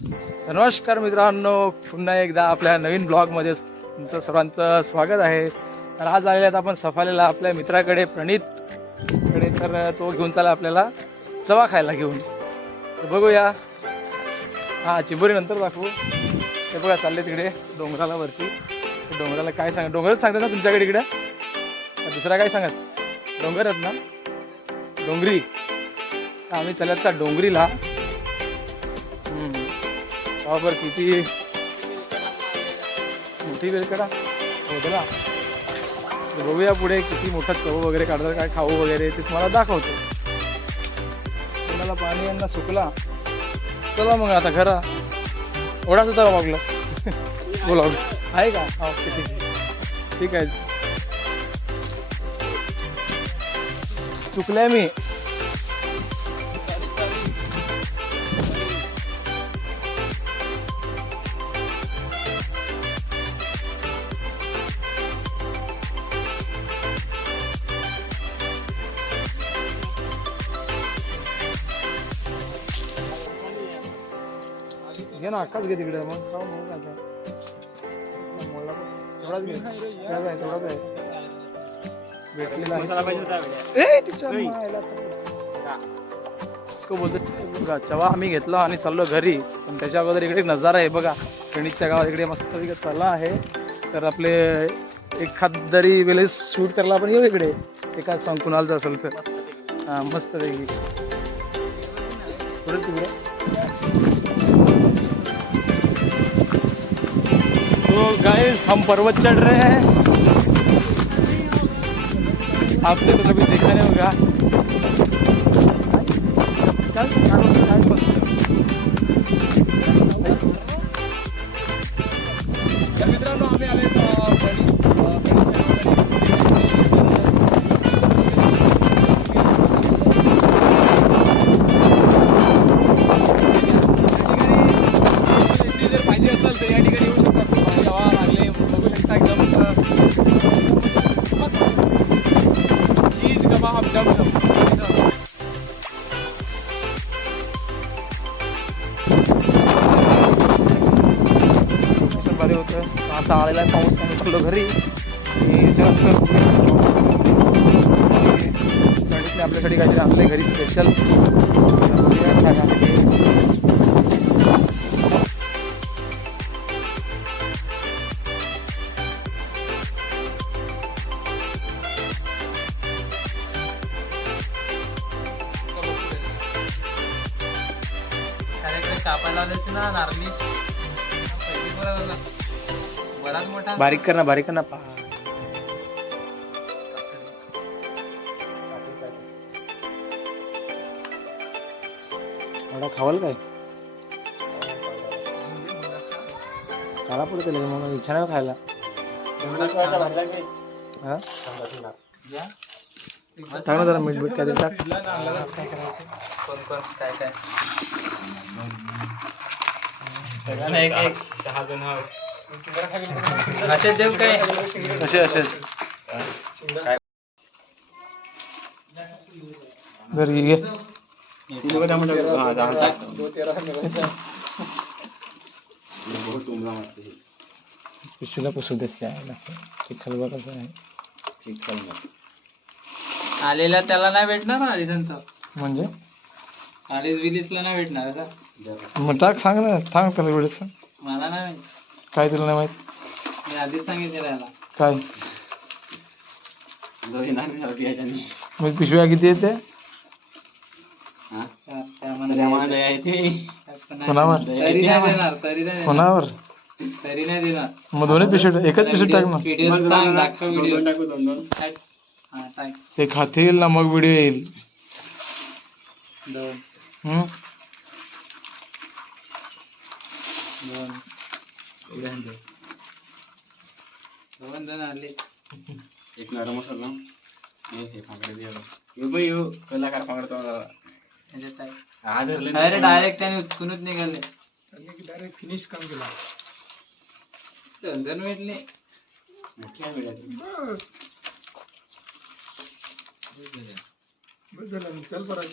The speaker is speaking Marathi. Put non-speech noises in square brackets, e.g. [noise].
नमस्कार मित्रांनो पुन्हा एकदा आपल्या नवीन ब्लॉगमध्ये तुमचं सर्वांचं स्वागत आहे. तर आज आले आहेत आपण सफालेला आपल्या मित्राकडे प्रणित कडे तर तो घेऊन चाला आपल्याला चवा खायला घेऊन. तर बघूया. हां चिंबोरी नंतर दाखवू. ते बघा चालले तिकडे डोंगराला वरती डोंगराला काय सांग डोंगरच सांगतात ना तुमच्याकडे इकडे? दुसरा काय सांगत? डोंगरच ना? डोंगरी. आम्ही चालत का डोंगरीला. बाबर किती? मोठी करा. होतला बघूया पुढे किती मोठा चव वगैरे काढतात काय खाऊ वगैरे ते तुम्हाला दाखवतो. तुम्हाला पाणी यांना सुकला. चला मग आता घरा ओढा सुद्धा बघलं [laughs] बोला. आहे का? ओके ठीक आहे. ठीक आहे. चुकल्या मी. घे ना अक्काच घे तिकडे मग खाऊ मग आता. तेवढाच घे तेवढाच आहे. तेवढाच आहे भेटलेला चवा आम्ही घेतला आणि चाललो घरी. पण त्याच्या अगोदर इकडे एक नजारा आहे बघा. गणितच्या गावात इकडे मस्त तला आहे. तर आपले एखाद जरी वेळेस शूट करायला आपण येऊ इकडे. एखाद सॉंग कुणालचं असेल तर. हां मस्त वेगळी पुढे तिकडे गाइस हम पर्वत चढ़ रहे हैं। आपने तो कभी देखा नहीं होगा। चल, चलो, तर आता आलेला आहे पाऊस आम्ही चाललो घरी आणि त्यानंतर गणितने आपल्यासाठी काहीतरी आणलंय घरी स्पेशल कापायला लावले ना नारळी बरोबर ना. बराच मोठा बारीक कर ना बारीक कर ना. पा एवढा खावाल काय? खाला पडते मग इच्छा नाही खायला. हा. टाक ना जरा मीठ बीठ काहीतरी टाक. कोण कोण काय काय सगळ्यांना एक एक सहा जण असे देऊ काय असे असे घरी घे पिशवीला पुसू देस काय चिखल कसं आहे आलेला त्याला नाही भेटणार ना आधीचं म्हणजे? आलीस विलीसला नाही भेटणार का मग टाक सांग ना सांग त्याला वेळेस मला नाही. काय तुला नाही माहीत? मी आधीच सांगितलं याला काय? मग पिशव्या किती येते त्या-. कोणावर? तरी नाही देणार तरी नाही देणार. कोणावर? तरी नाही देणार. मग दोन्ही पिशवी एकच पिशवी टाक ना. व्हिडिओ सांग दाखव व्हिडिओ टाक. हा टाक. ते खातील ना मग व्हिडिओ येईल. दोन. हम्म? दोन. दोन जण आले एक नरम मसाला हे हे फांगडे दे यो बाई यो कलाकार त्याच्यात टाक. हा धरलं डायरेक्ट डायरेक्ट त्याने उचकूनच निघाले डायरेक्ट फिनिश काम केला दोन जण भेटले मोठी आहे वेळात चल परत